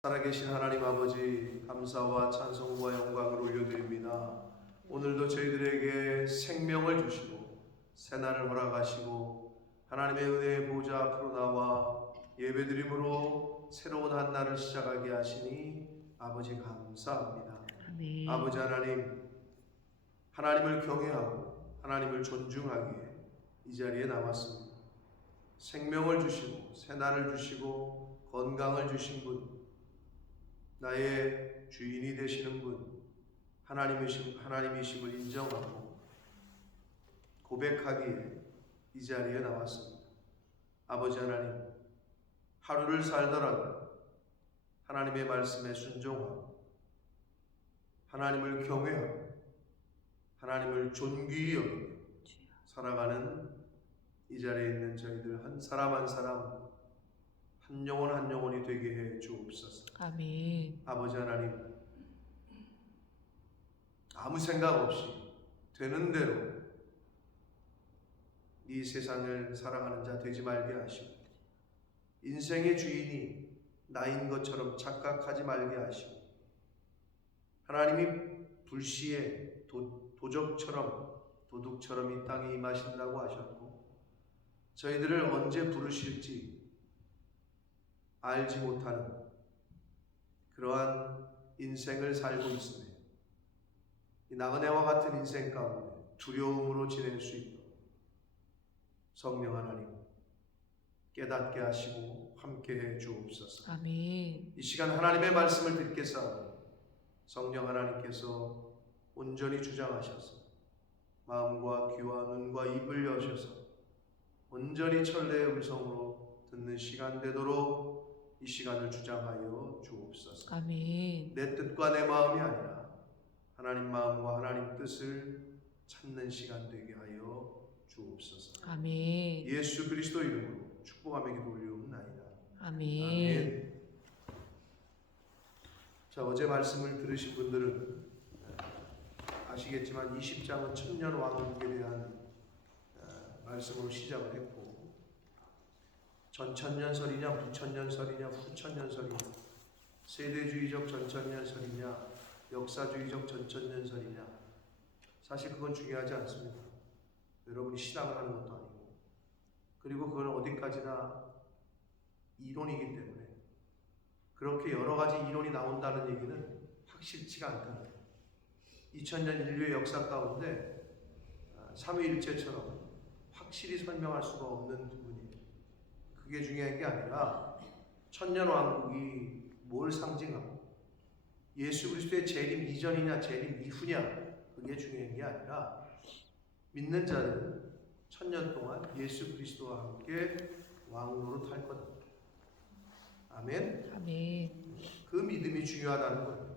살아계신 하나님 아버지, 감사와 찬송과 영광을 올려드립니다. 오늘도 저희들에게 생명을 주시고 새날을 허락하시고 하나님의 은혜의 보좌 앞으로 나와 예배드림으로 새로운 한 날을 시작하게 하시니 아버지 감사합니다. 아멘. 아버지 하나님, 하나님을 경외하고 하나님을 존중하기에 이 자리에 나왔습니다. 생명을 주시고 새날을 주시고 건강을 주신 분, 나의 주인이 되시는 분, 하나님이심을 인정하고 고백하기에 이 자리에 나왔습니다. 아버지 하나님, 하루를 살더라도 하나님의 말씀에 순종하고 하나님을 경외하고 하나님을 존귀히 여기며 살아가는 이 자리에 있는 저희들 한 사람 한 사람, 한 영혼 한 영혼이 되게 해 주옵소서. 아멘. 아버지 하나님, 아무 생각 없이 되는 대로 이 세상을 살아가는 자 되지 말게 하시고, 인생의 주인이 나인 것처럼 착각하지 말게 하시고, 하나님이 불시에 도둑처럼 이 땅에 임하신다고 하셨고, 저희들을 언제 부르실지 알지 못하는 그러한 인생을 살고 있으며, 이 나그네와 같은 인생 가운데 두려움으로 지낼 수 있도록 성령 하나님 깨닫게 하시고 함께해 주옵소서. 아멘. 이 시간 하나님의 말씀을 듣겠사오니 성령 하나님께서 온전히 주장하셔서 마음과 귀와 눈과 입을 여셔서 온전히 천례의 음성으로 듣는 시간 되도록 이 시간을 주장하여 주옵소서. 아멘. 내 뜻과 내 마음이 아니라 하나님 마음과 하나님 뜻을 찾는 시간 되게 하여 주옵소서. 아멘. 예수 그리스도 이름으로 축복하며 기도 올리옵나이다. 아멘. 아멘. 자, 어제 말씀을 들으신 분들은 아시겠지만 20장은 천년 왕국에 대한 말씀으로 시작을 했고, 전천년설이냐 부천년설이냐 후천년설이냐, 세대주의적 전천년설이냐 역사주의적 전천년설이냐, 사실 그건 중요하지 않습니다. 여러분이 신앙을 하는 것도 아니고, 그리고 그건 어디까지나 이론이기 때문에 그렇게 여러 가지 이론이 나온다는 얘기는 확실치가 않다는 거예요. 2000년 인류의 역사 가운데 삼위일체처럼 확실히 설명할 수가 없는 부분이에요. 그게 중요한 게 아니라 천년왕국이 뭘 상징하고 예수 그리스도의 재림 이전이냐 재림 이후냐, 그게 중요한 게 아니라 믿는 자들은 천년 동안 예수 그리스도와 함께 왕노릇할 거다. 아멘. 아멘. 그 믿음이 중요하다는 거예요.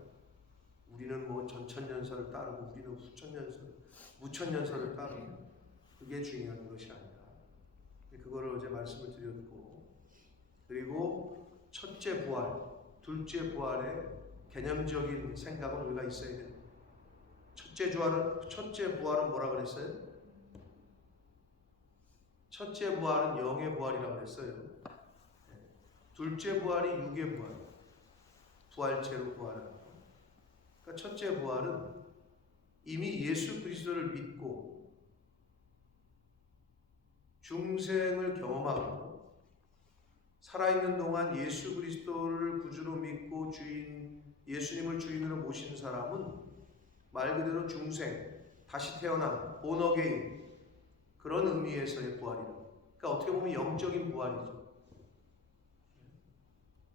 우리는 뭐 전천년설을 따르고 우리는 후천년설, 무천년설을 따르고, 그게 중요한 것이 아니라 그거를 어제 말씀을 드렸고, 그리고 첫째 부활, 둘째 부활의 개념적인 생각은 우리가 있어야 돼요. 첫째 부활은 뭐라 그랬어요? 첫째 부활은 영의 부활이라고 그랬어요. 둘째 부활이 육의 부활, 부활체로 부활하는 거. 그러니까 첫째 부활은 이미 예수 그리스도를 믿고 중생을 경험하고 살아있는 동안 예수 그리스도를 구주로 믿고 예수님을 주인으로 모신 사람은 말 그대로 중생, 다시 태어난 born again, 그런 의미에서의 부활이라고. 그러니까 어떻게 보면 영적인 부활이죠.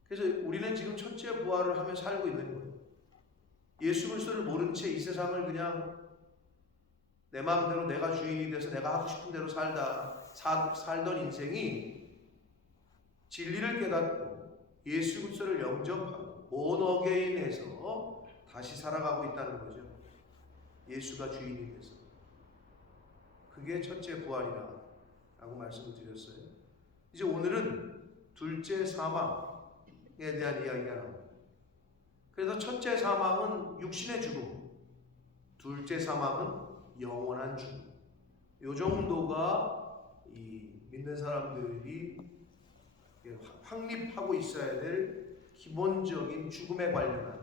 그래서 우리는 지금 첫째 부활을 하며 살고 있는 거예요. 예수 그리스도를 모른 채 이 세상을 그냥 내 마음대로 내가 주인이 돼서 내가 하고 싶은 대로 살던 인생이 진리를 깨닫고 예수 그리스도를 영접하고 born again해서 다시 살아가고 있다는 거죠. 예수가 주인이 돼서. 그게 첫째 부활이라고 말씀을 드렸어요. 이제 오늘은 둘째 사망에 대한 이야기가 나옵니다. 그래서 첫째 사망은 육신의 죽음, 둘째 사망은 영원한 죽음. 이 정도가 이 믿는 사람들이 확립하고 있어야 될 기본적인 죽음에 관련한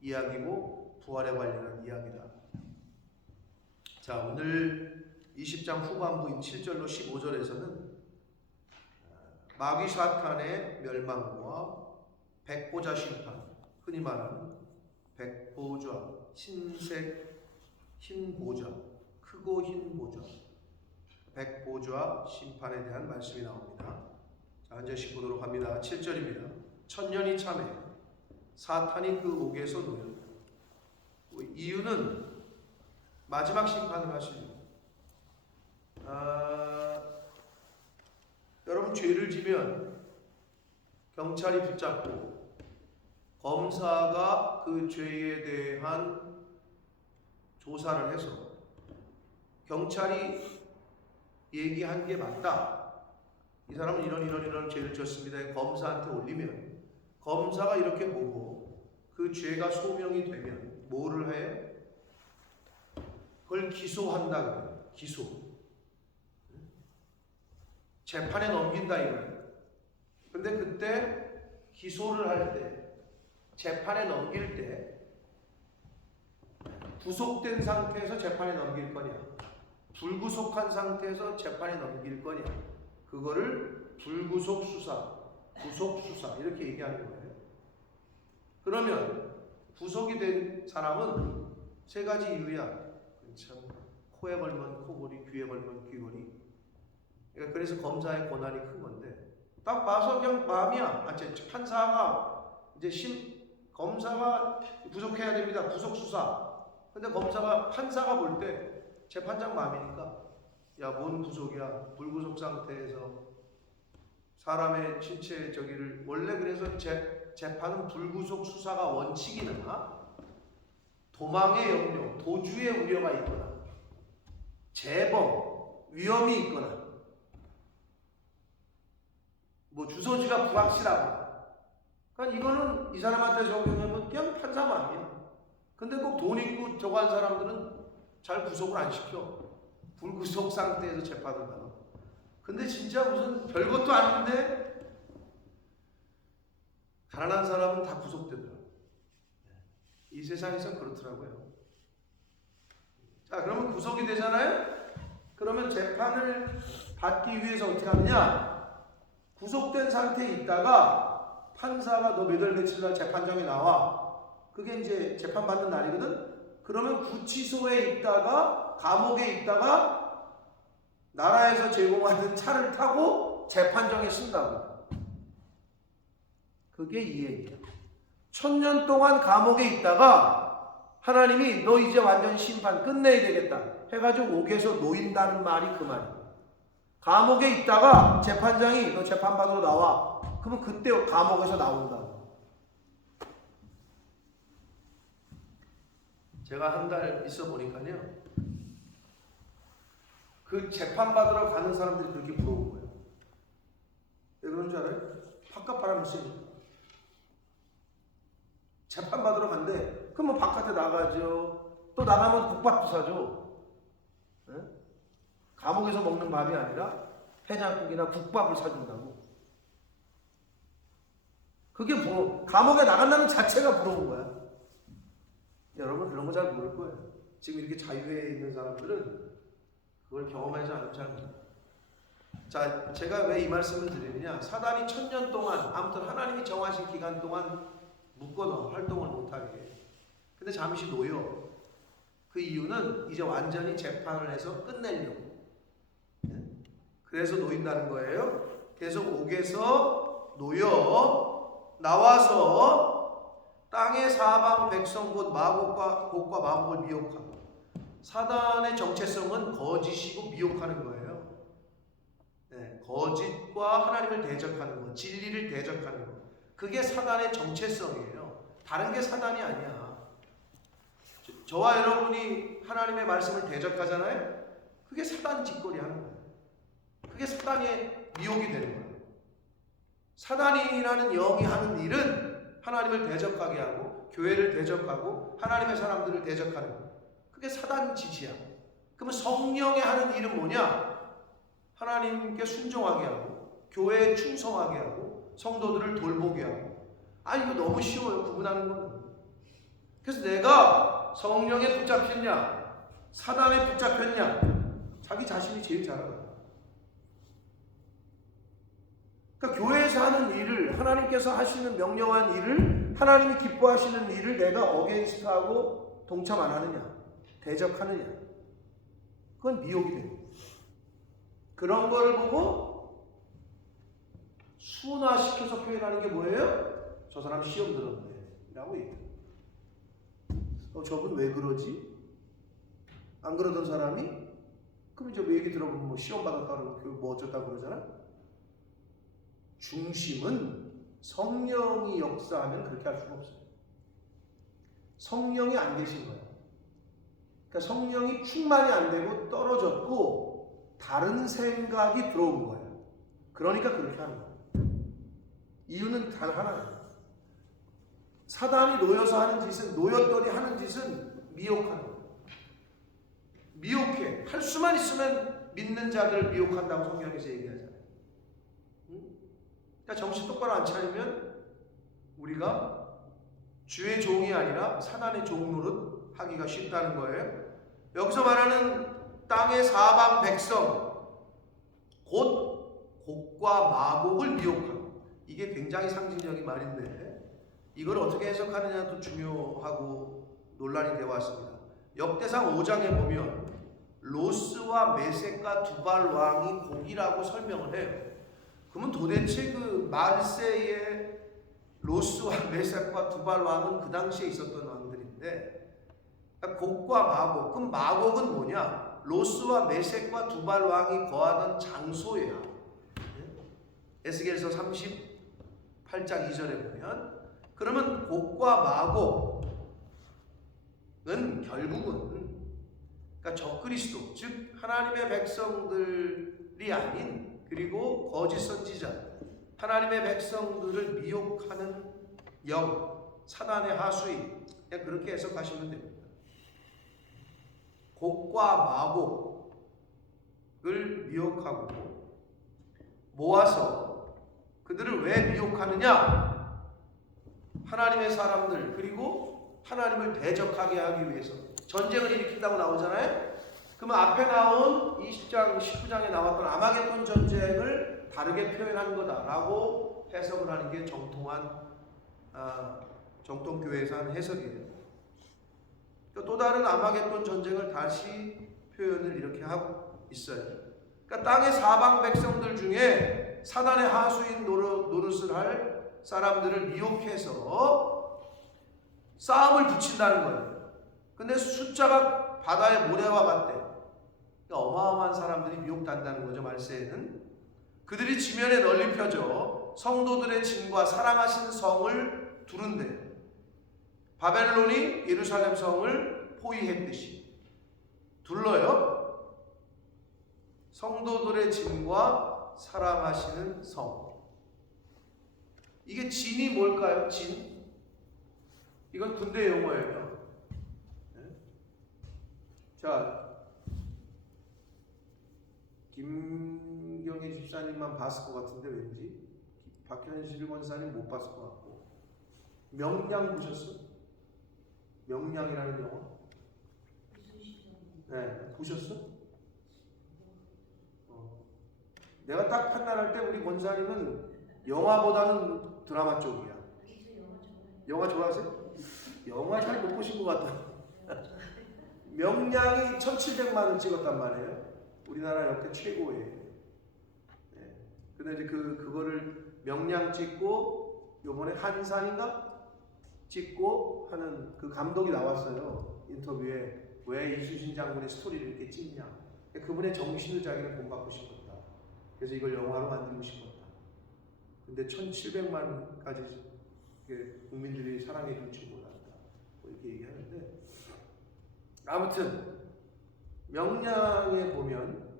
이야기고 부활에 관련한 이야기다. 자, 오늘 20장 후반부인 7절로 15절에서는 마귀 사탄의 멸망과 백보자 심판, 흔히 말하는 백보좌, 흰색 흰 보좌, 크고 흰 보좌, 백보좌 심판에 대한 말씀이 나옵니다. 자, 한 절씩 보도록 합니다. 7절입니다. 천년이 참해 사탄이 그 옥에서 놓였다. 이유는 마지막 심판을 하시려고. 여러분, 죄를 지면 경찰이 붙잡고 검사가 그 죄에 대한 조사를 해서 경찰이 얘기한 게 맞다, 이 사람은 이런 죄를 졌습니다, 검사한테 올리면 검사가 이렇게 보고 그 죄가 소명이 되면 뭐를 해? 그걸 기소한다 그래요. 기소. 재판에 넘긴다 이거예요. 근데 그때 기소를 할 때, 재판에 넘길 때 구속된 상태에서 재판에 넘길 거냐, 불구속한 상태에서 재판에 넘길 거냐, 그거를 불구속 수사, 구속 수사 이렇게 얘기하는 거예요. 그러면 구속이 된 사람은 세 가지 이유야. 참, 코에 걸면 코골이, 귀에 걸면 귀걸이. 그러니까 그래서 검사의 권한이 큰 건데, 딱 봐서 그냥 마음이야. 판사가 검사가 구속해야 됩니다. 구속 수사. 근데 판사가 볼 때 재판장 마음이니까, 야, 뭔 구속이야? 불구속 상태에서 사람의 신체 저기를, 원래 그래서 재판은 불구속 수사가 원칙이나 도망의 염려, 도주의 우려가 있거나 재범, 위험이 있거나 뭐 주소지가 불확실하거나, 그러니까 이거는 이 사람한테 적용하면 그냥 판사 마음이야. 근데 꼭 돈 있고 저거 한 사람들은 잘 구속을 안 시켜. 불구속 상태에서 재판을 받아. 근데 진짜 무슨 별것도 아닌데 가난한 사람은 다 구속되더라고요. 이 세상에서 그렇더라고요. 자, 그러면 구속이 되잖아요? 그러면 재판을 받기 위해서 어떻게 하느냐? 구속된 상태에 있다가 판사가 너 몇 월 며칠 날 재판정에 나와. 그게 이제 재판받는 날이거든? 그러면 구치소에 있다가, 감옥에 있다가 나라에서 제공하는 차를 타고 재판정에 쓴다고. 그게 이 얘기야. 1000년 동안 감옥에 있다가 하나님이 너 이제 완전 심판 끝내야 되겠다 해가지고 옥에서 놓인다는 말이 그 말이야. 감옥에 있다가 재판장이 너 재판받으러 나와. 그러면 그때 감옥에서 나온다. 제가 한 달 있어 보니까요, 그 재판받으러 가는 사람들이 그렇게 부러운 거예요. 왜 그런 줄 알아요? 바깥 바람을 쐬니까. 재판받으러 간대. 그럼 바깥에 나가죠. 또 나가면 국밥도 사죠. 네? 감옥에서 먹는 밥이 아니라 해장국이나 국밥을 사준다고. 그게 감옥에 나간다는 자체가 부러운 거야. 여러분 그런 거 잘 모를 거예요. 지금 이렇게 자유에 있는 사람들은 그걸 경험하지 않으면 잘 모릅니다. 자, 제가 왜 이 말씀을 드리느냐? 사단이 1000년 동안, 아무튼 하나님이 정하신 기간 동안 묶어놓아 활동을 못하게. 근데 잠시 놓여. 그 이유는 이제 완전히 재판을 해서 끝내려고. 그래서 놓인다는 거예요. 계속 옥에서 놓여 나와서 땅의 사방 백성 곧 곡과 마곡을 미혹하고. 사단의 정체성은 거짓이고 미혹하는 거예요. 네, 거짓과 하나님을 대적하는 것, 진리를 대적하는 것. 그게 사단의 정체성이에요. 다른 게 사단이 아니야. 저와 여러분이 하나님의 말씀을 대적하잖아요. 그게 사단 짓거리 하는 거예요. 그게 사단의 미혹이 되는 거예요. 사단이라는 영이 하는 일은 하나님을 대적하게 하고 교회를 대적하고 하나님의 사람들을 대적하는 거예요. 그게 사단 짓이야. 그러면 성령이 하는 일은 뭐냐? 하나님께 순종하게 하고 교회에 충성하게 하고 성도들을 돌보게 하고 아니 이거 너무 쉬워요. 구분하는 거는. 그래서 내가 성령에 붙잡혔냐 사단에 붙잡혔냐 자기 자신이 제일 잘 알아요. 그러니까 교회에서 하는 일을 하나님께서 하시는 명령한 일을 하나님이 기뻐하시는 일을 내가 어게인스트하고 동참 안 하느냐 대적하느냐 그건 미혹이 됩니다. 그런 걸 보고 순화시켜서 표현하는 게 뭐예요? 저 사람 시험 들었네 라고 얘기해요. 저분 왜 그러지? 안 그러던 사람이? 그럼 이제 뭐 얘기 들어보면 뭐 시험 받았다고 뭐 어쩌다 그러잖아? 중심은 성령이 역사하면 그렇게 할 수가 없어요. 성령이 안 계신 거예요. 그러니까 성령이 충만이 안 되고 떨어졌고 다른 생각이 들어온 거예요. 그러니까 그렇게 하는 거예요. 이유는 단 하나예요. 사단이 놓여서 하는 짓은 놓였더니 하는 짓은 미혹하는 거예요. 미혹해. 할 수만 있으면 믿는 자들을 미혹한다고 성경에서 얘기하잖아요. 그러니까 정신 똑바로 안 차리면 우리가 주의 종이 아니라 사단의 종 노릇 하기가 쉽다는 거예요. 여기서 말하는 땅의 사방 백성 곧 곡과 마곡을 미혹하고 이게 굉장히 상징적인 말인데 이걸 어떻게 해석하느냐도 중요하고 논란이 되어 왔습니다. 역대상 5장에 보면 로스와 메섹과 두발 왕이 곡이라고 설명을 해요. 그러면 도대체 그 말세의 로스와 메섹과 두발 왕은 그 당시에 있었던 왕들인데 곡과 마곡, 그럼 마곡은 뭐냐? 로스와 메섹과 두발 왕이 거하던 장소예요. 에스겔서 38장 2절에 보면 그러면 곡과 마곡은 결국은 그러니까 적그리스도 즉 하나님의 백성들이 아닌 그리고 거짓 선지자 하나님의 백성들을 미혹하는 영 사단의 하수인 그냥 그렇게 해석하시면 됩니다. 곡과 마곡을 미혹하고 모아서 그들을 왜 미혹하느냐? 하나님의 사람들 그리고 하나님을 대적하게 하기 위해서 전쟁을 일으킨다고 나오잖아요. 그러면 앞에 나온 20장 19장에 나왔던 아마겟돈 전쟁을 다르게 표현한 거다라고 해석을 하는 게 정통한 정통교회에서 하는 해석이에요. 또 다른 아마겟돈 전쟁을 다시 표현을 이렇게 하고 있어요. 그러니까 땅의 사방 백성들 중에 사단의 하수인 노릇을 할 사람들을 미혹해서 싸움을 붙인다는 거예요. 근데 숫자가 바다의 모래와 같대. 그러니까 어마어마한 사람들이 미혹된다는 거죠. 말세에는 그들이 지면에 널리 펴져 성도들의 진과 사랑하신 성을 두른대. 바벨론이 예루살렘 성을 포위했듯이 둘러요. 성도들의 진과 사랑하시는 성. 이게 진이 뭘까요? 진? 이건 군대 용어예요. 자, 김경희 집사님만 봤을 것 같은데 왠지 박현실 권사님 못 봤을 것 같고. 명량 보셨어? 명량이라는 영화? 네, 보셨어? 내가 딱 판단할 때 우리 권사님은 영화보다는 드라마 쪽이야. 영화 좋아하세요? 영화 잘 못 보신 것 같아. 명량이 1,700만 원 찍었단 말이에요. 우리나라 역대 최고의. 네. 근데 이제 그거를 명량 찍고 요번에 한산인가 찍고 하는 그 감독이 나왔어요. 인터뷰에 왜 이순신 장군의 스토리를 이렇게 찍냐. 그분의 정신을 자기는 본받고 싶었다. 그래서 이걸 영화로 만들고 싶었다. 근데 1,700만까지 국민들이 사랑해 줄 줄 몰랐다. 뭐 이렇게 얘기하는데 아무튼 명량에 보면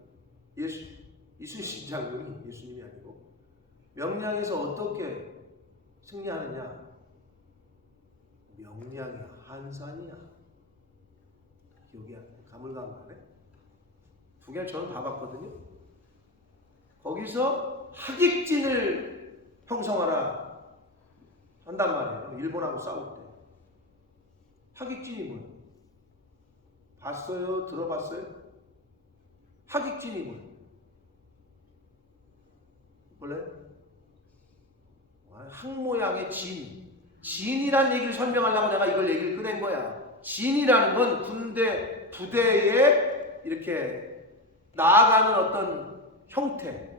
이순신 장군이 예수님이 아니고 명량에서 어떻게 승리하느냐? 명량이야, 한산이야. 기억이 가물가물하네. 두 개를 저는 다 봤거든요. 거기서 하객진을 형성하라. 한단 말이에요. 일본하고 싸울 때. 하객진입을 봤어요? 들어봤어요? 하객진입을 원래 항 모양의 진. 진이란 얘기를 설명하려고 내가 이걸 얘기를 꺼낸 거야. 진이라는 건 군대 부대에 이렇게 나아가는 어떤 형태.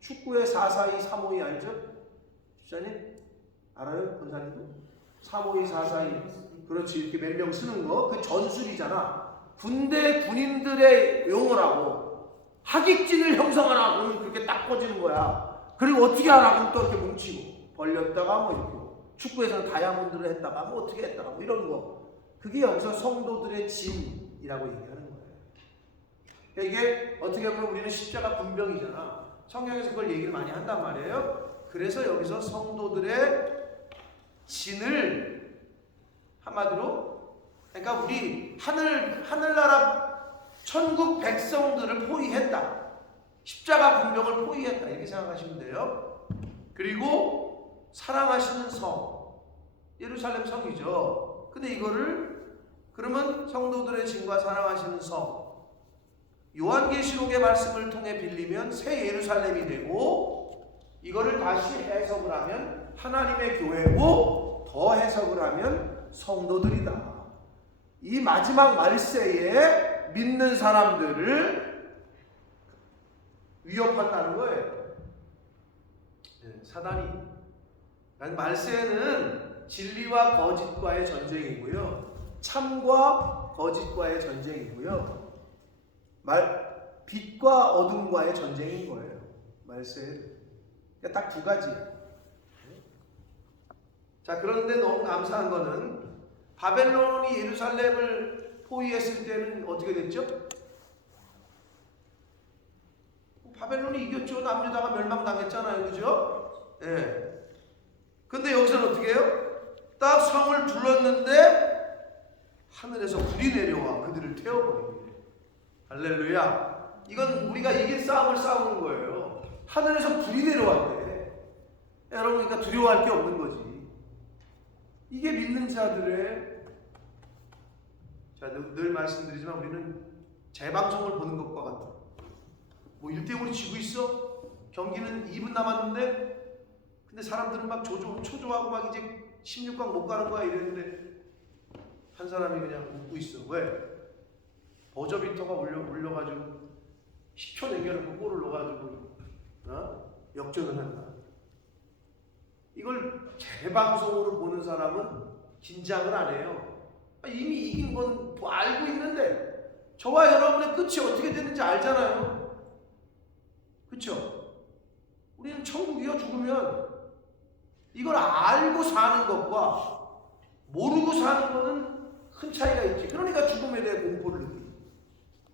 축구의 442, 352 알죠? 집사님? 알아요? 권사님도? 352, 442 그렇지. 이렇게 몇 명 쓰는 거. 그 전술이잖아. 군대 군인들의 용어라고. 하객진을 형성하라고는 그렇게 딱 꽂이는 거야. 그리고 어떻게 하라고 또 이렇게 뭉치고 벌렸다가 뭐 이렇게 축구에서는 다이아몬드를 했다가 뭐 어떻게 했다가 뭐 이런 거. 그게 여기서 성도들의 진이라고 얘기하는 거예요. 그러니까 이게 어떻게 보면 우리는 십자가 군병이잖아. 성경에서 그걸 얘기를 많이 한단 말이에요. 그래서 여기서 성도들의 진을 한마디로 그러니까 우리 하늘나라 천국 백성들을 포위했다. 십자가 군병을 포위했다. 이렇게 생각하시면 돼요. 그리고 사랑하시는 성 예루살렘 성이죠. 근데 이거를 그러면 성도들의 진과 사랑하시는 성 요한계시록의 말씀을 통해 빌리면 새 예루살렘이 되고 이거를 다시 해석을 하면 하나님의 교회고 더 해석을 하면 성도들이다. 이 마지막 말세에 믿는 사람들을 위협한다는 거예요. 사단이. 말세는 진리와 거짓과의 전쟁이고요. 참과 거짓과의 전쟁이고요. 빛과 어둠과의 전쟁인 거예요. 말세는. 그러니까 딱 두 가지예요. 자, 그런데 너무 감사한 거는 바벨론이 예루살렘을 포위했을 때는 어떻게 됐죠? 바벨론이 이겼죠. 남유다가 멸망당했잖아요. 그죠? 예. 근데 여기서는 어떻게 해요? 딱 성을 둘렀는데 하늘에서 불이 내려와 그들을 태워버립니다. 할렐루야. 이건 우리가 이길 싸움을 싸우는 거예요. 하늘에서 불이 내려왔대. 여러분, 그러니까 두려워할 게 없는 거지. 이게 믿는 자들의 늘 말씀드리지만 우리는 재방송을 보는 것과 같아. 뭐 1대5로 지고 있어? 경기는 2분 남았는데 근데 사람들은 막 초조하고 막 이제 16강 못 가는 거야 이랬는데 한 사람이 그냥 웃고 있어. 왜? 버저비터가 울려가지고 10초 남겨놓고 골을 넣어가지고 역전을 한다. 이걸 재방송으로 보는 사람은 긴장을 안 해요. 이미 이긴 건 알고 있는데 저와 여러분의 끝이 어떻게 되는지 알잖아요. 그렇죠? 우리는 천국이요 죽으면 이걸 알고 사는 것과 모르고 사는 것은 큰 차이가 있지. 그러니까 죽음에 대해 공포를 느끼지.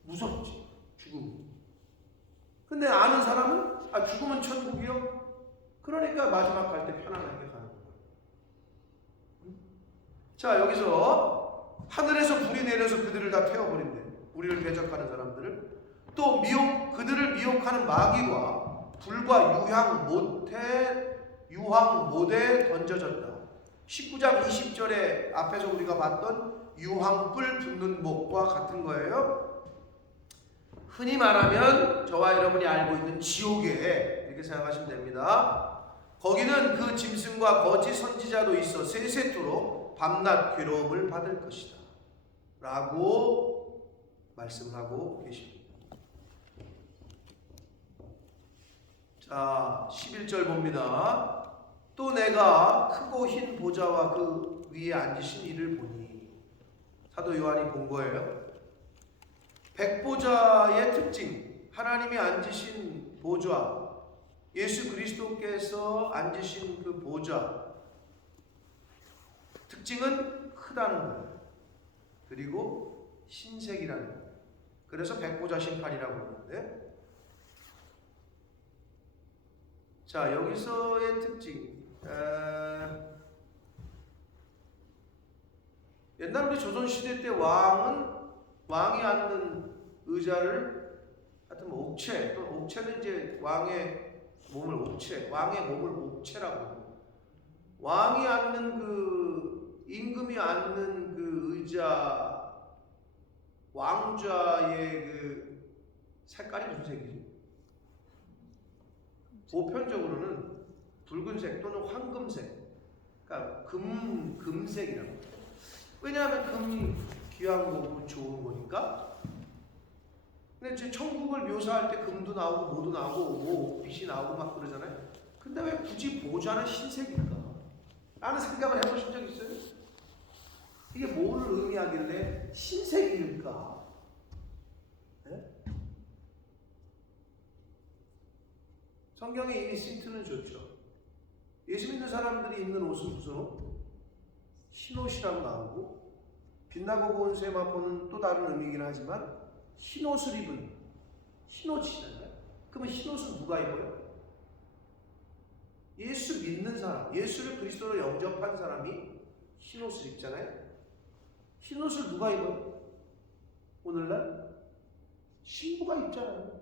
무섭지 죽음. 근데 아는 사람은 죽으면 천국이요? 그러니까 마지막 갈 때 편안하게 가는 거예요. 자, 여기서 하늘에서 불이 내려서 그들을 다 태워버린대. 우리를 대적하는 사람들을. 또 그들을 미혹하는 마귀와 불과 유황못에 던져졌다. 19장 20절에 앞에서 우리가 봤던 유황불 붙는 못과 같은 거예요. 흔히 말하면 저와 여러분이 알고 있는 지옥에 이렇게 생각하시면 됩니다. 거기는 그 짐승과 거짓 선지자도 있어 세세토록 밤낮 괴로움을 받을 것이다 라고 말씀하고 계십니다. 자, 11절 봅니다. 또 내가 크고 흰 보좌와 그 위에 앉으신 이를 보니. 사도 요한이 본 거예요. 백보좌의 특징, 하나님이 앉으신 보좌, 예수 그리스도께서 앉으신 그 보좌 특징은 크다는 거예요. 그리고 흰색이라는 거예요. 그래서 백보좌 심판이라고 하는데, 자, 여기서의 특징, 옛날 우리 조선시대 때 왕이 앉는 의자를 하여튼 뭐 옥체, 또 옥체는 이제 왕의 몸을 옥체라고 합니다. 왕이 앉는 그 임금이 앉는 그 의자 왕좌의 그 색깔이 무슨 색이죠? 보편적으로는 붉은색 또는 황금색, 그러니까 금색이라고. 왜냐하면 금이 귀한 거고 좋은 거니까. 근데 이제 천국을 묘사할 때 금도 나오고 뭐도 나오고 뭐 빛이 나오고 막 그러잖아요. 근데 왜 굳이 보좌는 흰색일까? 라는 생각을 해보신 적 있어요? 이게 뭘 의미하길래 흰색일까? 네? 성경에 이미 힌트는 좋죠. 예수 믿는 사람들이 입는 옷은 무슨 옷? 흰옷이라고 나오고, 빛나고 고운 세마포는 또 다른 의미이긴 하지만 흰옷을 입은 흰옷이잖아요. 그러면 흰옷은 누가 입어요? 예수 믿는 사람, 예수를 그리스도로 영접한 사람이 흰옷을 입잖아요. 흰옷을 누가 입어요? 오늘날 신부가 입잖아요.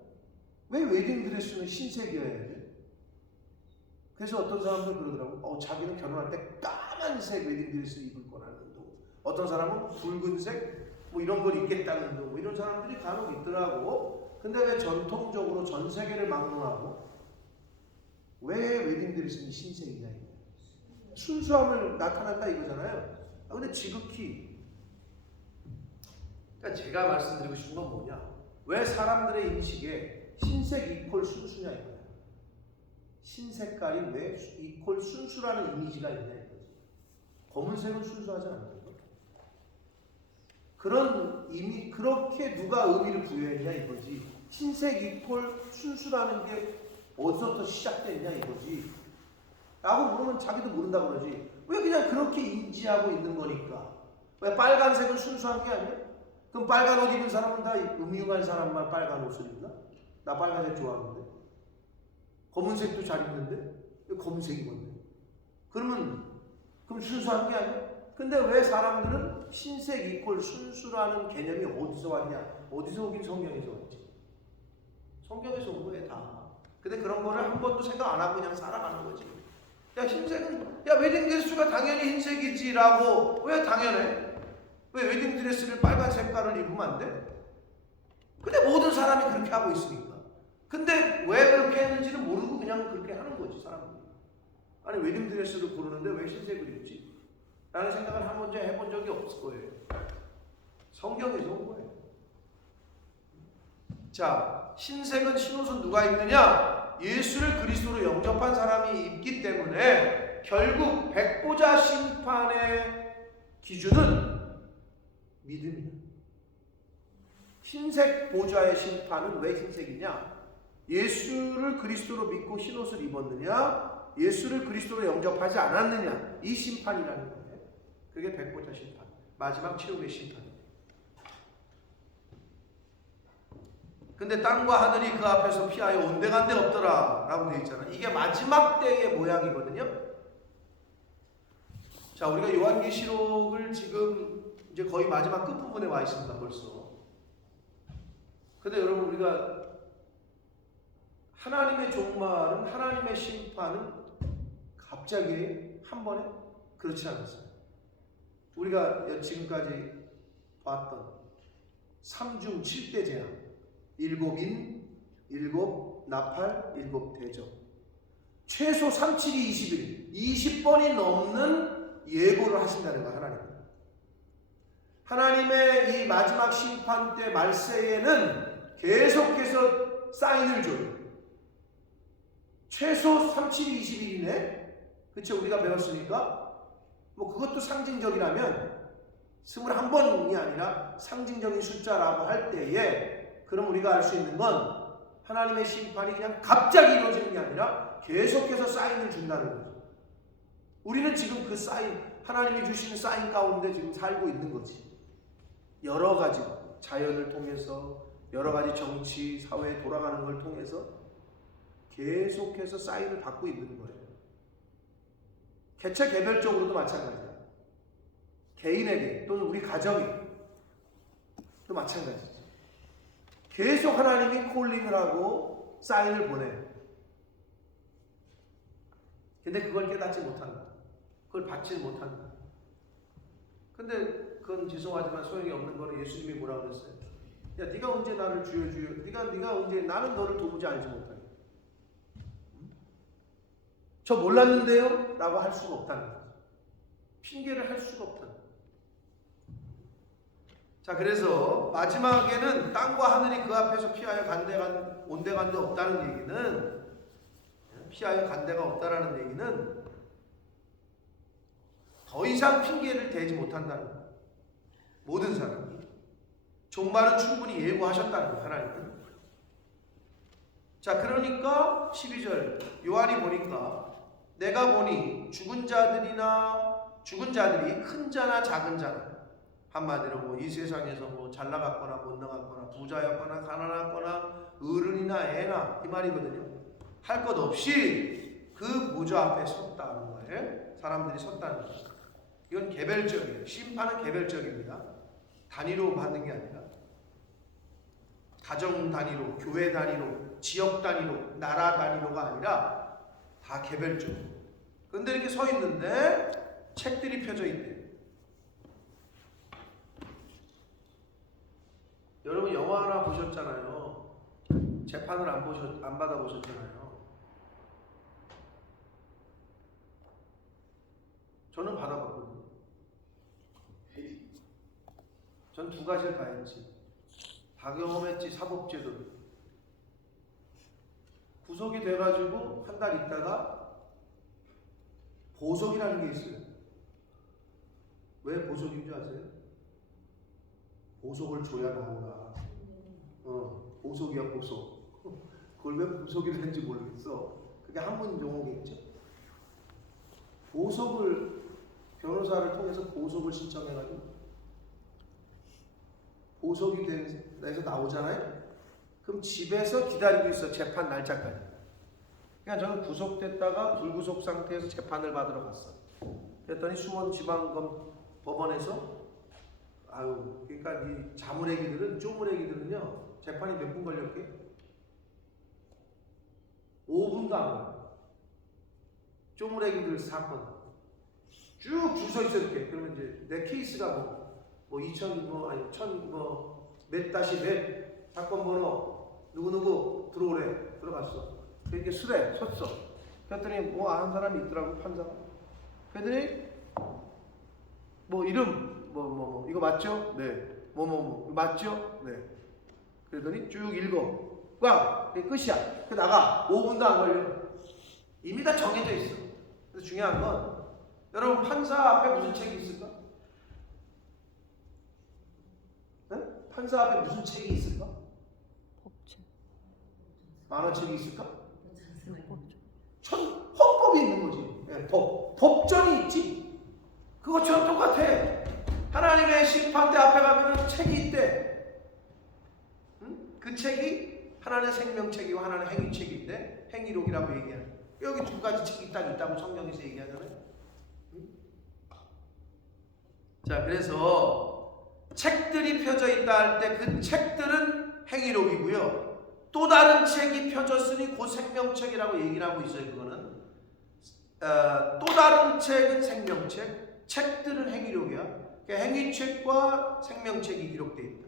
왜 웨딩드레스는 흰색이어야 돼? 그래서 어떤 사람들 그러더라고. 자기는 결혼할 때 까만색 웨딩드레스를 입을 거라는 둥. 어떤 사람은 붉은색 뭐 이런 걸 입겠다는 둥. 뭐 이런 사람들이 간혹 있더라고. 근데 왜 전통적으로 전 세계를 막론하고 왜 웨딩드레스는 흰색이냐? 순수함을 나타낸다 이거잖아요. 근데 지극히, 그러니까 제가 말씀드리고 싶은 건 뭐냐? 왜 사람들의 인식에 흰색 이퀄 순수냐 이거예요. 흰색깔이 왜 이퀄 순수라는 이미지가 있냐 이거지. 검은색은 순수하지 않는 거. 그런 이미 그렇게 누가 의미를 부여했냐 이거지. 흰색 이퀄 순수라는 게 어디서부터 시작됐냐 이거지. 라고 물으면 자기도 모른다 그러지. 왜 그냥 그렇게 인지하고 있는 거니까. 왜 빨간색은 순수한 게 아니야? 그럼 빨간 옷 입은 사람은 다 음흉한 사람만 빨간 옷을 입나? 나 빨간색 좋아하는데. 검은색도 잘 입는데 왜 검은색 입었네? 그럼 순수한 게 아니야? 근데 왜 사람들은 흰색 이퀄 순수라는 개념이 어디서 왔냐? 어디서 오긴 성경에서 왔지. 성경에서 온 거예요 다. 근데 그런 거를 한 번도 생각 안 하고 그냥 살아가는 거지. 야 흰색은 야 웨딩드레스가 당연히 흰색이지라고. 왜 당연해? 왜 웨딩드레스를 빨간 색깔을 입으면 안 돼? 근데 모든 사람이 그렇게 하고 있으니까. 근데 왜 그렇게 했는지는 모르고 그냥 그렇게 하는 거지 사람들이. 아니 웨딩드레스를 고르는데 왜 흰색을 입지? 라는 생각을 한 번도 해본 적이 없을 거예요. 성경에서 온 거예요. 자, 흰색은 흰옷은 누가 입느냐? 예수를 그리스도로 영접한 사람이 입기 때문에 결국 백보자 심판의 기준은 믿음이야. 흰색 보좌의 심판은 왜 흰색이냐? 예수를 그리스도로 믿고 흰옷을 입었느냐? 예수를 그리스도로 영접하지 않았느냐? 이 심판이라는 거예요. 그게 백보자 심판, 마지막 최후의 심판입니다. 근데 땅과 하늘이 그 앞에서 피하여 온데간데 없더라 라고 되어 있잖아요. 이게 마지막 때의 모양이거든요. 자, 우리가 요한계시록을 지금 이제 거의 마지막 끝부분에 와 있습니다 벌써. 근데 여러분 우리가 하나님의 종말은, 하나님의 심판은 갑자기 한 번에 그렇지 않았어요. 우리가 지금까지 봤던 3중 7대 재앙, 7인, 7 나팔, 7 대접, 최소 3, 7이 20일, 20번이 넘는 예고를 하신다는 거야 하나님. 하나님의 이 마지막 심판 때 말세에는 계속해서 사인을 줘요. 최소 3, 7이 20일이네? 그쵸? 우리가 배웠으니까 뭐 그것도 상징적이라면 21번이 아니라 상징적인 숫자라고 할 때에 그럼 우리가 알 수 있는 건 하나님의 심판이 그냥 갑자기 이루어지는 게 아니라 계속해서 사인을 준다는 거죠. 우리는 지금 그 사인, 하나님이 주시는 사인 가운데 지금 살고 있는 거지. 여러 가지 자연을 통해서, 여러 가지 정치, 사회 돌아가는 걸 통해서 계속해서 사인을 받고 있는 거예요. 개체 개별적으로도 마찬가지야. 개인에게 또는 우리 가정에 또 마찬가지지. 계속 하나님이 콜링을 하고 사인을 보내. 근데 그걸 깨닫지 못한다. 그걸 받지 못한다. 근데 그건 죄송하지만 소용이 없는 거는 예수님이 뭐라고 그랬어요? 야, 네가 언제 나를 주여 주여? 네가 언제 나는 너를 도무지 알지 못하게. 저 몰랐는데요? 라고 할 수가 없다는 거죠. 핑계를 할 수가 없다는 거죠. 자, 그래서 마지막에는 땅과 하늘이 그 앞에서 피하여 온데간데 없다는 얘기는, 피하여 간데가 없다라는 얘기는 더 이상 핑계를 대지 못한다는 거예요. 모든 사람이 종말은 충분히 예고하셨다는 거예요, 하나님은. 자, 그러니까 12절 요한이 보니까 내가 보니 죽은 자들이 큰 자나 작은 자나, 한마디로 뭐 이 세상에서 뭐 잘나갔거나 못나갔거나 부자였거나 가난했거나 어른이나 애나 이 말이거든요. 할 것 없이 그 보좌 앞에 섰다는 거예요. 사람들이 섰다는 거예요. 이건 개별적이에요. 심판은 개별적입니다. 단위로 받는 게 아니라 가정 단위로, 교회 단위로, 지역 단위로, 나라 단위로가 아니라 다 개별적으로. 그런데 이렇게 서 있는데 책들이 펴져 있대요. 여러분 영화 하나 보셨잖아요. 재판을 안 받아보셨잖아요. 저는 받아봤거든요. 전 두 가지를 다 했지. 다 경험했지. 사법제도를. 구속이 돼가지고 한 달 있다가 보석이라는 게 있어요. 왜 보석인 줄 아세요? 보석을 줘야 나오나. 보석이야, 보석. 그걸 왜 보석이라 했는지 모르겠어. 그게 한문 용어겠죠. 보석을, 변호사를 통해서 보석을 신청해가지고 보석이 돼서 나오잖아요. 그럼 집에서 기다리고 있어, 재판 날짜까지. 그러니까 저는 구속됐다가 불구속 상태에서 재판을 받으러 갔어. 그랬더니 수원 지방검 법원에서 그러니까 이 자문애기들은, 쪼문애기들은요, 재판이 몇 분 걸렸게? 5분도 안 걸려. 쪼문애기들 사건 쭉 줄 서 있어 이렇게. 그러면 이제 내 케이스가 뭐 2000 몇 다시 몇 사건 번호 누구 들어오래. 들어갔어. 이렇게 수레 섰어. 그랬더니 뭐 한 사람이 있더라고, 판사가. 그랬더니 뭐 이름 이거 맞죠? 네. 이거 맞죠? 네. 그랬더니 쭉 읽어. 꽝! 그게 끝이야. 그 나가. 5분도 안 걸려. 이미 다 정해져 있어. 그래서 중요한 건, 여러분 판사 앞에 무슨 책이 있을까? 네? 판사 앞에 무슨 책이 있을까? 법칙. 만화책이 있을까? 법칙. 헌법이 있는 거지. 네, 법전이 있지. 그것처럼 똑같아. 하나님의 심판대 앞에 가면은 책이 있대. 응? 그 책이 하나님의 생명책이고 하나님의 행위책인데, 행위록이라고 얘기하는. 여기 두 가지 책이 딱 있다고 성경에서 얘기하잖아요. 응? 자, 그래서 책들이 펴져 있다 할 때 그 책들은 행위록이고요. 또 다른 책이 펴졌으니 그 생명책이라고 얘기를 하고 있어요. 그거는 또 다른 책은 생명책, 책들은 행위록이야. 그러니까 행위책과 생명책이 기록되어 있다.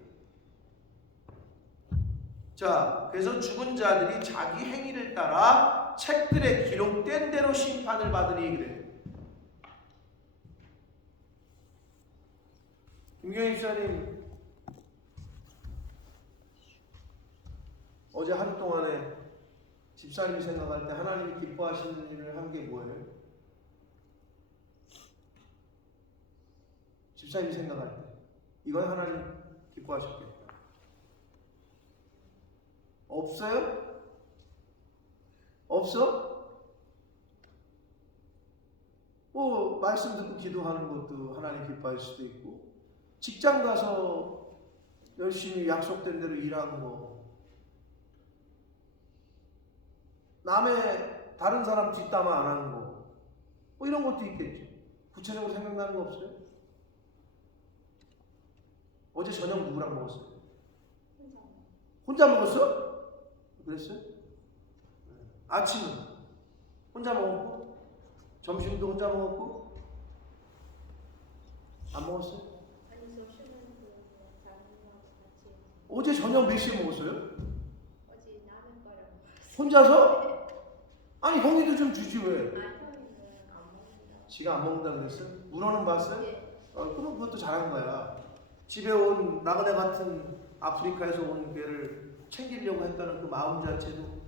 자, 그래서 죽은 자들이 자기 행위를 따라 책들에 기록된 대로 심판을 받으니 그래. 김경희 집사님 어제 하루 동안에 집사님이 생각할 때 하나님이 기뻐하시는 일을 한 게 뭐예요? 집사님이 생각할 때 이건 하나님 기뻐하셨겠다. 없어요? 없어? 뭐 말씀 듣고 기도하는 것도 하나님 기뻐할 수도 있고, 직장 가서 열심히 약속된 대로 일하는 거, 남의 다른 사람 뒷담화 안 하는 거, 뭐 이런 것도 있겠죠. 구체적으로 생각나는 거 없어요? 어제 저녁 누구랑 먹었어요? 혼자 먹었어? 그랬어요? 아침은 혼자 먹었고, 점심도 혼자 먹었고, 안 먹었어요? 아니 점심은 그 장모하고 같이 어제 저녁 몇 시에 먹었어요? 어제 라면 끓여 먹었어. 혼자서? 아니 형이도 좀 주지 왜? 형이는 안 먹는다. 지가 안 먹는다 그랬어요? 물어는 봤어요? 예. 그럼 그것도 잘한 거야. 집에 온 나그네 같은 아프리카에서 온 개를 챙기려고 했다는 그 마음 자체도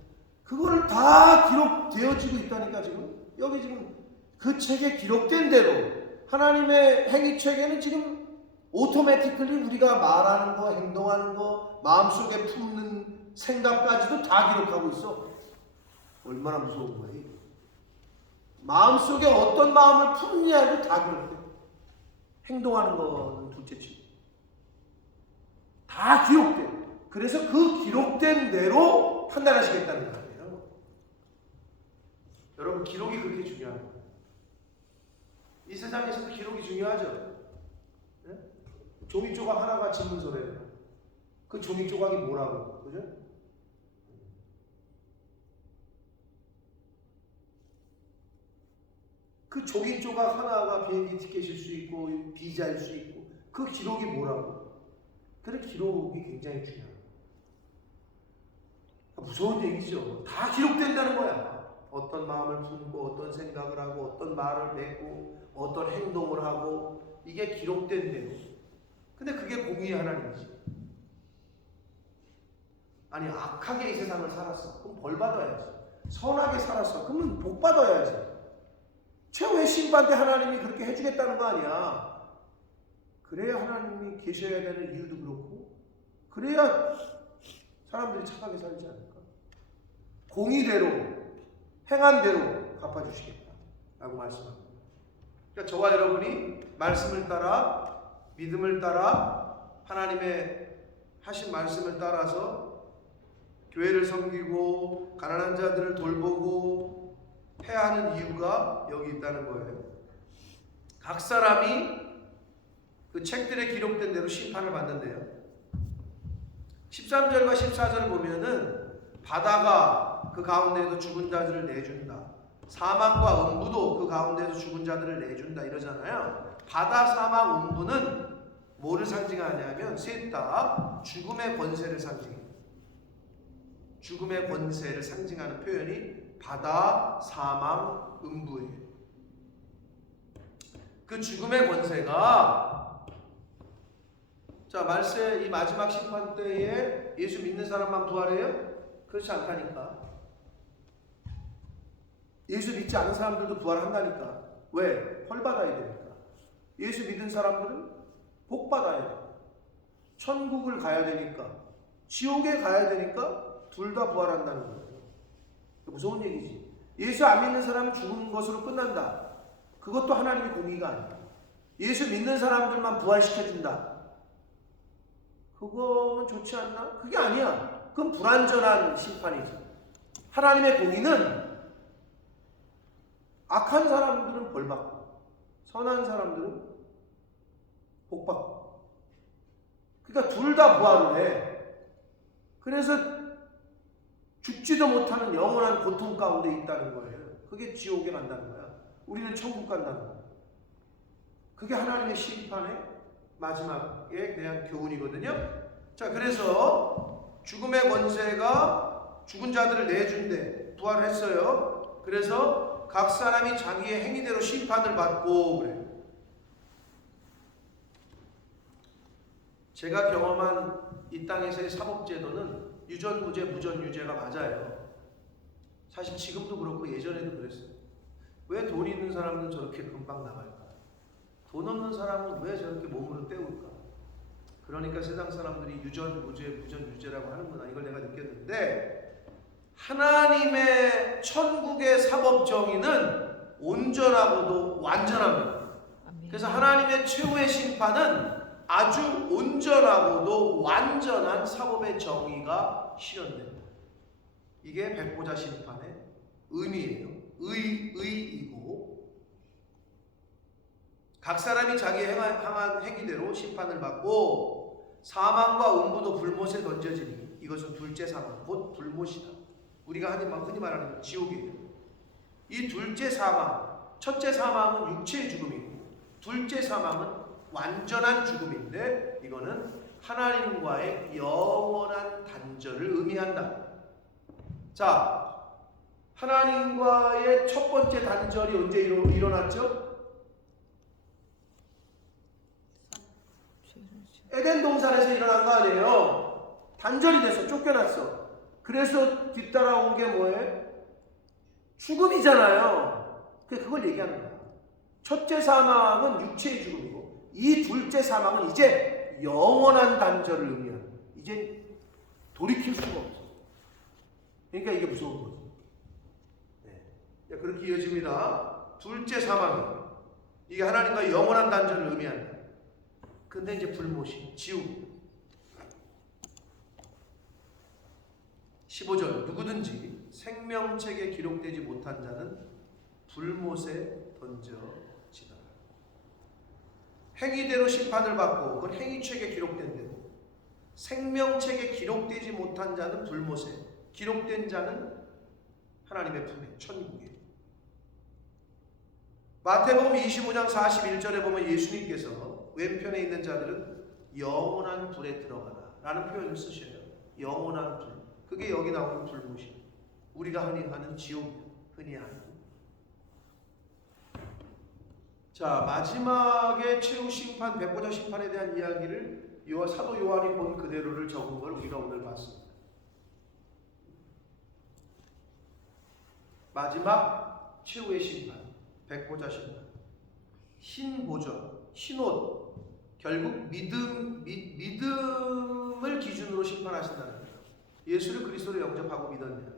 그걸 다 기록되어지고 있다니까 지금. 여기 지금 그 책에 기록된 대로 하나님의 행위책에는 지금 오토매티클리 우리가 말하는 거, 행동하는 거, 마음속에 품는 생각까지도 다 기록하고 있어. 얼마나 무서운 거야 이게. 마음속에 어떤 마음을 품느냐도 다 기록돼. 행동하는 거는 둘째치고 다 기록돼. 그래서 그 기록된 대로 판단하시겠다는 거예요. 여러분 기록이 그렇게 중요한 거예요. 이 세상에서도 기록이 중요하죠. 네? 종이 조각 하나가 지문서래요. 그 종이 조각이 뭐라고, 그죠? 그 종이 조각 하나가 비행기 티켓일 수 있고 비자일 수 있고 그 기록이 뭐라고? 그래 기록이 굉장히 중요해요. 무서운 얘기죠. 다 기록된다는 거야. 어떤 마음을 품고 어떤 생각을 하고 어떤 말을 맺고 어떤 행동을 하고 이게 기록된 대로. 근데 그게 공의의 하나님이지. 아니 악하게 이 세상을 살았어. 그럼 벌 받아야지. 선하게 살았어. 그러면 복 받아야지. 최후의 심판 때 하나님이 그렇게 해주겠다는 거 아니야. 그래야 하나님이 계셔야 되는 이유도 그렇고 그래야 사람들이 착하게 살지 않을까. 공의대로 행한 대로 갚아주시겠다 라고 말씀합니다. 그러니까 저와 여러분이 말씀을 따라 믿음을 따라 하나님의 하신 말씀을 따라서 교회를 섬기고 가난한 자들을 돌보고 해야 하는 이유가 여기 있다는 거예요. 각 사람이 그 책들에 기록된 대로 심판을 받는데요. 13절과 14절을 보면은 바다가 그 가운데에서 죽은 자들을 내준다. 사망과 음부도 그 가운데에서 죽은 자들을 내준다 이러잖아요. 바다, 사망, 음부는 뭐를 상징하냐면 셋 다 죽음의 권세를 상징해요. 죽음의 권세를 상징하는 표현이 바다, 사망, 음부예요. 그 죽음의 권세가 자 말세 이 마지막 심판 때에 예수 믿는 사람만 부활해요? 그렇지 않다니까. 예수 믿지 않은 사람들도 부활한다니까. 왜? 헐 받아야 되니까. 예수 믿은 사람들은 복 받아야 돼. 천국을 가야 되니까. 지옥에 가야 되니까 둘 다 부활한다는 거예요. 무서운 얘기지. 예수 안 믿는 사람은 죽은 것으로 끝난다. 그것도 하나님의 공의가 아니야. 예수 믿는 사람들만 부활시켜준다. 그거는 좋지 않나? 그게 아니야. 그건 불완전한 심판이지. 하나님의 공의는 악한 사람들은 벌받고 선한 사람들은 복받고. 그러니까 둘 다 부활을 해. 그래서 죽지도 못하는 영원한 고통 가운데 있다는 거예요. 그게 지옥에 간다는 거야. 우리는 천국 간다는 거야. 그게 하나님의 심판의 마지막에 대한 교훈이거든요. 자, 그래서 죽음의 권세가 죽은 자들을 내준대. 부활을 했어요. 그래서 각 사람이 자기의 행위대로 심판을 받고 그래요. 제가 경험한 이 땅에서의 사법제도는 유전무죄, 무전유죄가 맞아요. 사실 지금도 그렇고 예전에도 그랬어요. 왜 돈 있는 사람은 저렇게 금방 나갈까? 돈 없는 사람은 왜 저렇게 몸으로 때울까? 그러니까 세상 사람들이 유전무죄, 무전유죄라고 하는구나. 이걸 내가 느꼈는데 하나님의 천국의 사법정의는 온전하고도 완전합니다. 그래서 하나님의 최후의 심판은 아주 온전하고도 완전한 사법의 정의가 실현됩니다. 이게 백보자 심판의 의미예요. 의이고 각 사람이 자기 행한 행위대로 심판을 받고 사망과 음부도 불못에 던져지니 이것은 둘째 사망, 곧 불못이다. 우리가 흔히 말하는 지옥이에요. 이 둘째 사망, 첫째 사망은 육체의 죽음이고 둘째 사망은 완전한 죽음인데 이거는 하나님과의 영원한 단절을 의미한다. 자, 하나님과의 첫 번째 단절이 언제 일어났죠? 에덴 동산에서 일어난 거 아니에요. 단절이 돼서 쫓겨났어. 그래서 뒤따라온 게 뭐예요? 죽음이잖아요. 그걸 얘기하는 거야. 첫째 사망은 육체의 죽음이고 이 둘째 사망은 이제 영원한 단절을 의미하는 거야. 이제 돌이킬 수가 없어. 그러니까 이게 무서운 거지. 네. 그렇게 이어집니다. 둘째 사망은 이게 하나님과의 영원한 단절을 의미한다. 근데 이제 불못이 지옥. 15절 누구든지 생명책에 기록되지 못한 자는 불못에 던져지더라. 행위대로 심판을 받고 그건 행위책에 기록된 대로 생명책에 기록되지 못한 자는 불못에 기록된 자는 하나님의 품에 천국에. 마태복음 25장 41절에 보면 예수님께서 왼편에 있는 자들은 영원한 불에 들어가라 라는 표현을 쓰셔요. 영원한 불. 그게 여기 나오는 불못이 우리가 흔히 하는 지옥, 흔히 하는. 자, 마지막에 최후 심판, 백보자 심판에 대한 이야기를 사도 요한이 본 그대로를 적은 걸 우리가 오늘 봤습니다. 마지막 최후의 심판, 백보자 심판, 흰 보좌, 흰 옷, 결국 믿음을 기준으로 심판하신다는 거예요. 예수를 그리스도로 영접하고 믿었냐,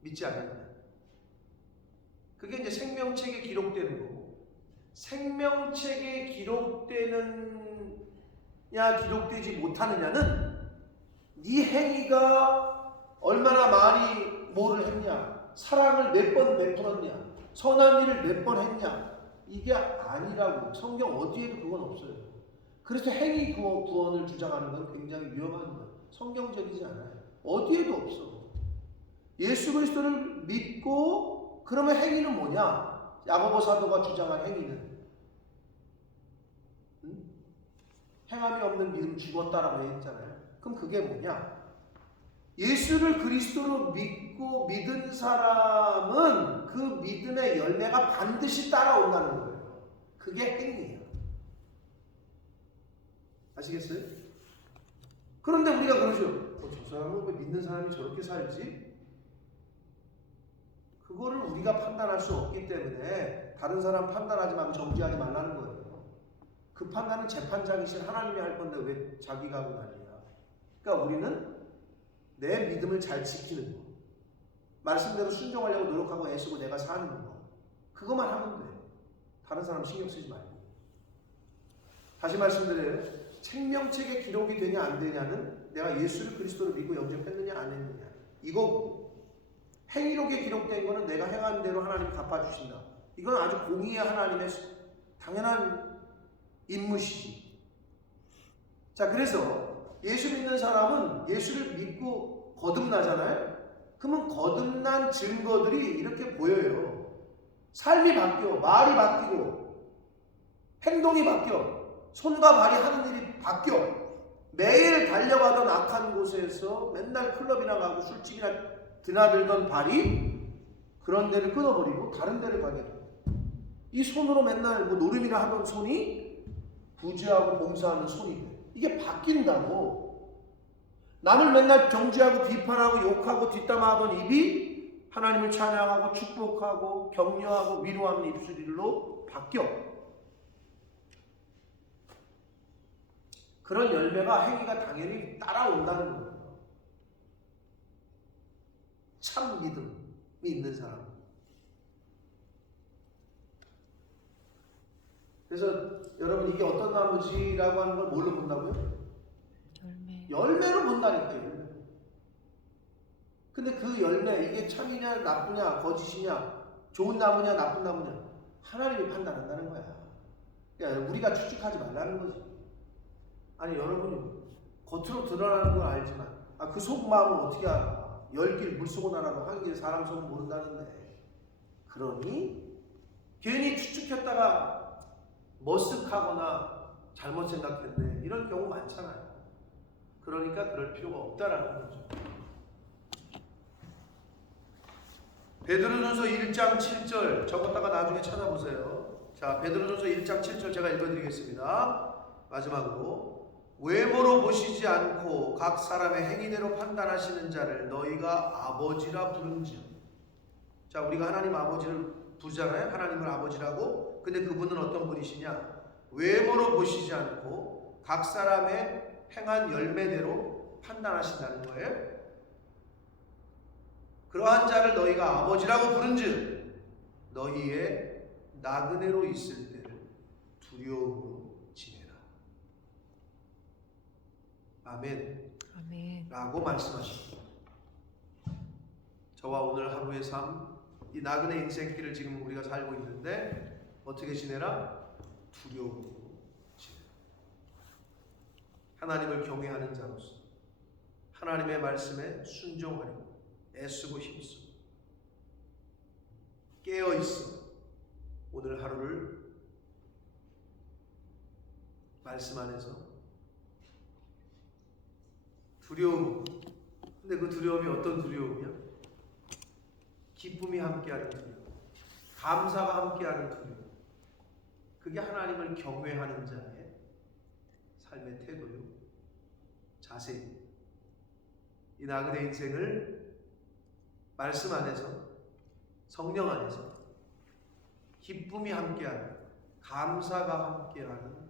믿지 않았냐. 그게 이제 생명책에 기록되는 거고, 생명책에 기록되느냐 기록되지 못하느냐는 네 행위가 얼마나 많이 뭐를 했냐, 사랑을 몇 번 베풀었냐, 선한 일을 몇 번 했냐, 이게 아니라고. 성경 어디에도 그건 없어요. 그래서 행위 구원을 주장하는 건 굉장히 위험한 거예요. 성경적이지 않아요. 어디에도 없어. 예수 그리스도를 믿고 그러면 행위는 뭐냐? 야고보 사도가 주장한 행위는 행함이 없는 믿음 죽었다라고 했잖아요. 그럼 그게 뭐냐? 예수를 그리스도로 믿고 믿은 사람은 그 믿음의 열매가 반드시 따라온다는 거예요. 그게 행위예요. 아시겠어요? 그런데 우리가 그러죠. 저 사람은 왜 믿는 사람이 저렇게 살지? 그거를 우리가 판단할 수 없기 때문에 다른 사람 판단하지 말고 정죄하지 말라는 거예요. 그 판단은 재판장이신 하나님이 할 건데 왜 자기가 하고 난리야. 그러니까 우리는 내 믿음을 잘 지키는 거, 말씀대로 순종하려고 노력하고 애쓰고 내가 사는 거, 그것만 하면 돼. 다른 사람 신경 쓰지 말고. 다시 말씀드려요. 생명책에 기록이 되냐 안 되냐는 내가 예수를 그리스도로 믿고 영접했느냐 안 했느냐 이거고, 행위록에 기록된 거는 내가 행한 대로 하나님이 갚아주신다. 이건 아주 공의의 하나님의 당연한 임무시지. 자, 그래서 예수 믿는 사람은 예수를 믿고 거듭나잖아요. 그러면 거듭난 증거들이 이렇게 보여요. 삶이 바뀌어, 말이 바뀌고, 행동이 바뀌어, 손과 발이 하는 일이 바뀌어. 매일 달려가던 악한 곳에서 맨날 클럽이나 가고 술집이나 드나들던 발이 그런 데를 끊어버리고 다른 데를 가게 돼. 이 손으로 맨날 뭐 노름이나 하던 손이 구제하고 봉사하는 손이 돼. 이게 바뀐다고. 남을 맨날 정죄하고 비판하고 욕하고 뒷담화하던 입이 하나님을 찬양하고 축복하고 격려하고 위로하는 입술로 바뀌어. 그런 열매가, 행위가 당연히 따라온다는 거예요. 참 믿음이 있는 사람. 그래서 여러분, 이게 어떤 나무지라고 하는 걸 뭘로 본다고요? 열매로 본다니까요. 열매. 근데 그 열매, 이게 참이냐 나쁘냐 거짓이냐 좋은 나무냐 나쁜 나무냐 하나님이 판단한다는 거야. 그러니까 우리가 추측하지 말라는 거지. 아니, 여러분이 겉으로 드러나는 건 알지만 그 속마음은 어떻게 알아? 열 길 물속은 알아도 한 길 사람 속은 모른다는데. 그러니 괜히 추측했다가 머쓱하거나 잘못 생각했네. 이런 경우 많잖아요. 그러니까 그럴 필요가 없다라는 거죠. 베드로전서 1장 7절 적었다가 나중에 찾아보세요. 자, 베드로전서 1장 7절 제가 읽어드리겠습니다. 마지막으로 외모로 보시지 않고 각 사람의 행위대로 판단하시는 자를 너희가 아버지라 부른지요. 자, 우리가 하나님 아버지를 부르잖아요. 하나님을 아버지라고. 근데 그분은 어떤 분이시냐? 외모로 보시지 않고 각 사람의 행한 열매대로 판단하신다는 거예요. 그러한 자를 너희가 아버지라고 부른즉 너희의 나그네로 있을 때를 두려움으로 지내라. 아멘. 아멘. 라고 말씀하십니다. 저와 오늘 하루의 삶, 이 나그네 인생길을 지금 우리가 살고 있는데 어떻게 지내라? 두려움으로 지내라. 하나님을 경외하는 자로서 하나님의 말씀에 순종하려 애쓰고 힘쓰고 깨어있어 오늘 하루를 말씀 안에서 두려움. 근데 그 두려움이 어떤 두려움이야? 기쁨이 함께하는 두려움, 감사가 함께하는 두려움. 그게 하나님을 경외하는 자의 삶의 태도요, 자세입니다. 이 나그네 인생을 말씀 안에서, 성령 안에서 기쁨이 함께하는, 감사가 함께하는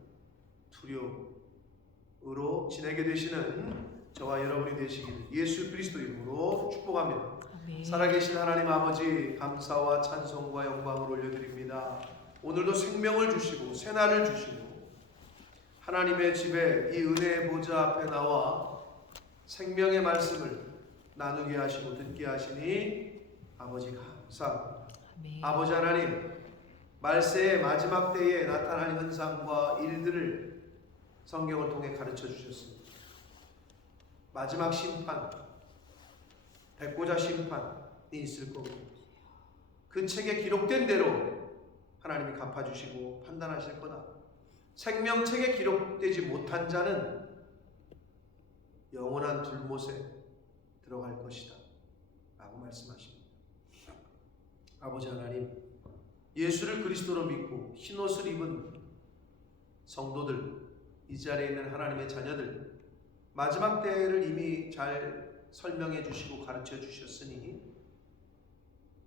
두려움으로 지내게 되시는 저와 여러분이 되시기를 예수 그리스도 이름으로 축복합니다. 아멘. 살아계신 하나님 아버지, 감사와 찬송과 영광을 올려드립니다. 오늘도 생명을 주시고 새날을 주시고 하나님의 집에 이 은혜의 보좌 앞에 나와 생명의 말씀을 나누게 하시고 듣게 하시니 아버지 감사합니다. 아멘. 아버지 하나님, 말세의 마지막 때에 나타날 현상과 일들을 성경을 통해 가르쳐 주셨습니다. 마지막 심판, 백보자 심판이 있을 거고 그 책에 기록된 대로 하나님이 갚아주시고 판단하실 거다. 생명책에 기록되지 못한 자는 영원한 불못에 들어갈 것이다 라고 말씀하십니다. 아버지 하나님, 예수를 그리스도로 믿고 흰옷을 입은 성도들, 이 자리에 있는 하나님의 자녀들, 마지막 때를 이미 잘 설명해 주시고 가르쳐 주셨으니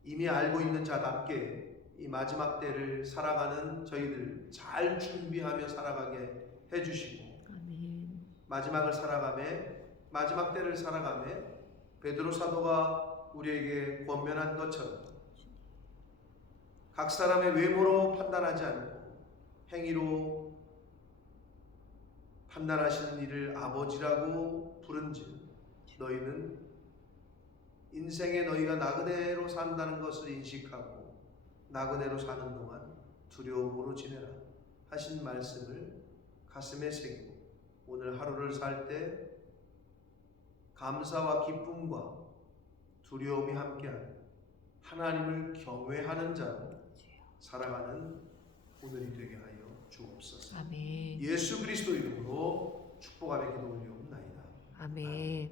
이미 알고 있는 자답게 이 마지막 때를 살아가는 저희들 잘 준비하며 살아가게 해주시고, 아멘. 마지막 때를 살아가며 베드로 사도가 우리에게 권면한 것처럼 각 사람의 외모로 판단하지 않고 행위로 판단하시는 이를 아버지라고 부른즉 너희는 인생에 너희가 나그네로 산다는 것을 인식하고 나그네로 사는 동안 두려움으로 지내라 하신 말씀을 가슴에 새기고 오늘 하루를 살 때 감사와 기쁨과 두려움이 함께하는 하나님을 경외하는 자로 살아가는 오늘이 되게 하여 주옵소서. 아멘. 예수 그리스도 이름으로 축복하며 기도 올리옵나이다. 아멘.